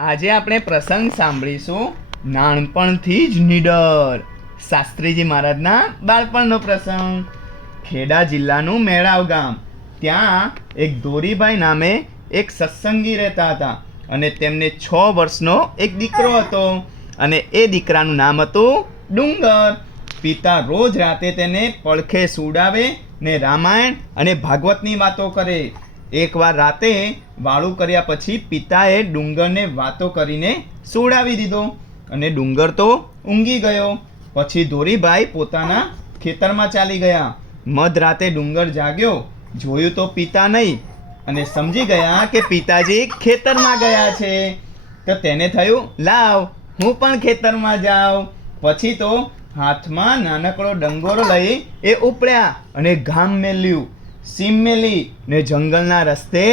આજે આપણે પ્રસંગ સાંભળીશું નાનપણથી જ નીડર શાસ્ત્રીજી મહારાજના બાળપણનો પ્રસંગ. ખેડા જિલ્લાનું મેળાવ ગામ, ત્યાં એક ધોરીભાઈ નામે એક સત્સંગી રહેતા હતા અને તેમને 6 વર્ષનો એક દીકરો હતો અને એ દીકરાનું નામ હતું ડુંગર. પિતા રોજ રાતે તેને પડખે સુડાવે ને રામાયણ અને ભાગવતની વાતો કરે. એકવાર રાતે વાળું કર્યા પછી પિતાએ ડુંગરને વાતો કરીને સુડાવી દીધો અને ડુંગર તો ઊંઘી ગયો. પછી ધોરીભાઈ પોતાના ખેતરમાં ચાલી ગયા. મધરાતે ડુંગર જાગ્યો, જોયું તો પિતા નહીં અને સમજી ગયા કે પિતાજી ખેતરમાં ગયા છે. તો તેને થયું, લાવ હું પણ ખેતરમાં જાઉં. પછી તો હાથમાં નાનકડો ડંગોરો લઈ એ ઉપડ્યા અને ગામ મેલ્યું, સીમ મેલી ને જંગલના રસ્તે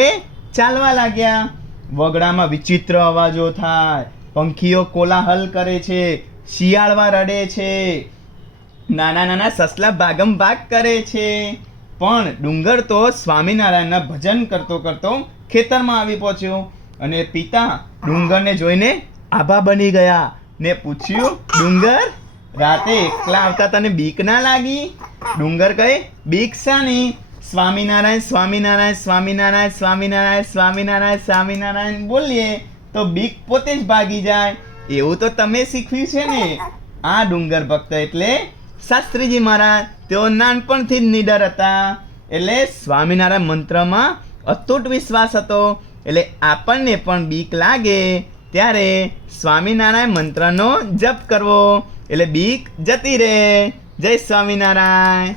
ચાલવા લાગ્યા. વગડામાં વિચિત્ર અવાજો થાય, પંખીઓ કોલાહલ કરે છે, શિયાળવા રડે છે, નાના નાના સસલા ભાગમ ભાગ કરે છે. પણ ડુંગર તો સ્વામિનારાયણના ભજન કરતો કરતો ખેતરમાં આવી પહોંચ્યો અને પિતા ડુંગરને જોઈને આભા બની ગયા ને પૂછ્યું, ડુંગર રાતે એકલા આવતા તને બીક ના લાગી? ડુંગર કહે, બીક શાની? સ્વામિનારાયણ સ્વામિનારાયણ સ્વામિનારાયણ સ્વામિનારાયણ સ્વામિનારાયણ સ્વામિનારાયણ બોલીએ તો બીક પોતે જ ભાગી જાય. એવું તો તમે શીખવ્યું છે ને. આ ડુંગર ભક્ત એટલે શાસ્ત્રીજી મહારાજ. તેઓ નાનપણથી જ નીડર હતા, એટલે સ્વામિનારાયણ મંત્રમાં અતૂટ વિશ્વાસ હતો. એટલે આપણને પણ બીક લાગે ત્યારે સ્વામિનારાયણ મંત્રનો જપ કરવો એટલે બીક જતી રહે. જય સ્વામિનારાયણ.